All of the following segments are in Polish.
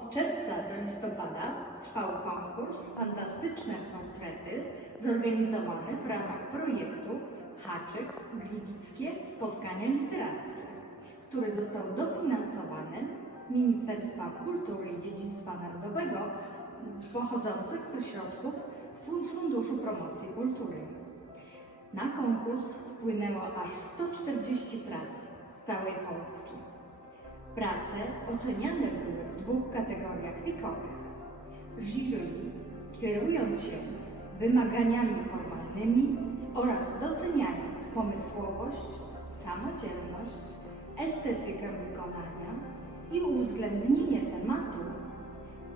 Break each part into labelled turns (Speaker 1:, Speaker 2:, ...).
Speaker 1: Od czerwca do listopada trwał konkurs Fantastyczne Portrety zorganizowany w ramach projektu Haczyk Gliwickie Spotkania Literackie, który został dofinansowany z Ministerstwa Kultury i Dziedzictwa Narodowego pochodzących ze środków Funduszu Promocji Kultury. Na konkurs wpłynęło aż 140 prac z całej Polski. Prace oceniane były w dwóch kategoriach wiekowych. Jury, kierując się wymaganiami formalnymi oraz doceniając pomysłowość, samodzielność, estetykę wykonania i uwzględnienie tematu,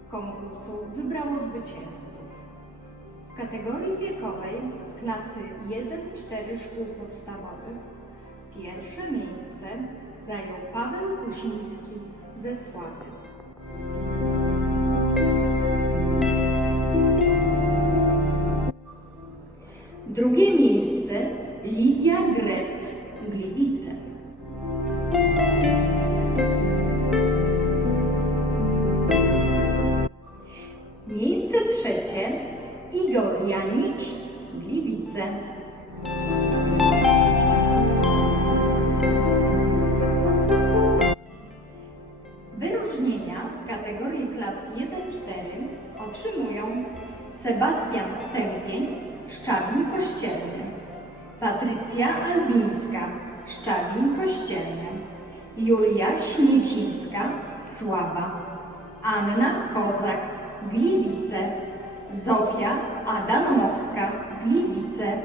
Speaker 1: konkursu wybrało zwycięzców. W kategorii wiekowej klasy 1-4 szkół podstawowych pierwsze miejsce zajął Paweł Kusiński ze Sławy. Drugie miejsce Lidia Grec Gliwice. Miejsce trzecie Igor Janicz Gliwice. Kategorii klas 1-4 otrzymują Sebastian Stępień, Szczawin Kościelny, Patrycja Albińska, Szczawin Kościelny, Julia Śmiecińska, Sława, Anna Kozak, Gliwice, Zofia Adamowska, Gliwice,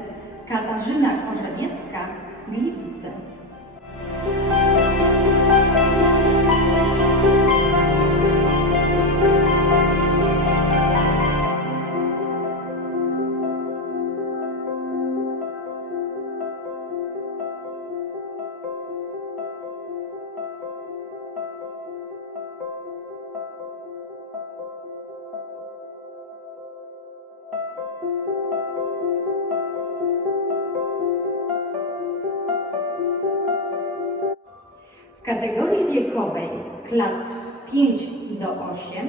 Speaker 1: Katarzyna Korzeniecka, Gliwice. Kategorii wiekowej klas 5 do 8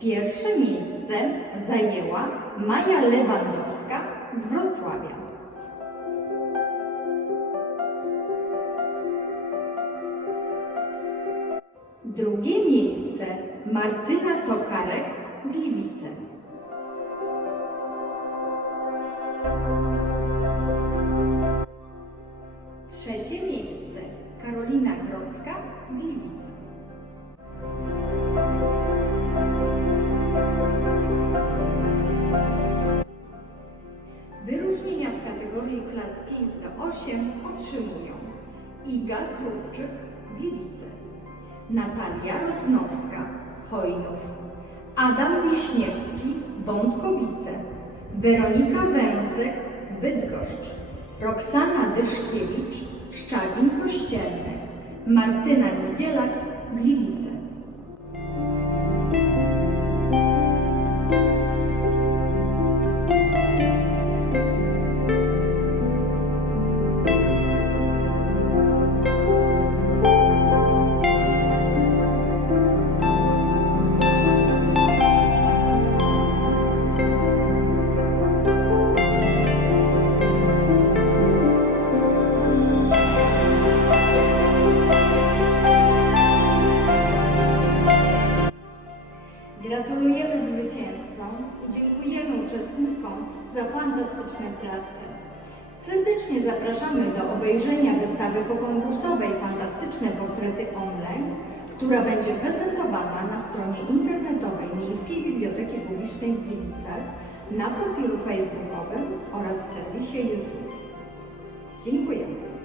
Speaker 1: pierwsze miejsce zajęła Maja Lewandowska z Wrocławia. Drugie miejsce Martyna Tokarek Gliwice. Trzecie miejsce Karolina Grodzka Gliwice. Wyróżnienia w kategorii klas 5 do 8 otrzymują Iga Krówczyk Gliwice, Natalia Roznowska Chojnów, Adam Wiśniewski Bądkowice, Weronika Węsek Bydgoszcz, Roxana Dyszkiewicz Szczawin Kościelny, Martyna Niedzielak Gliwice. Za fantastyczne prace. Serdecznie zapraszamy do obejrzenia wystawy pokonkursowej Fantastyczne Portrety Online, która będzie prezentowana na stronie internetowej Miejskiej Biblioteki Publicznej w Gliwicach, na profilu facebookowym oraz w serwisie YouTube. Dziękujemy.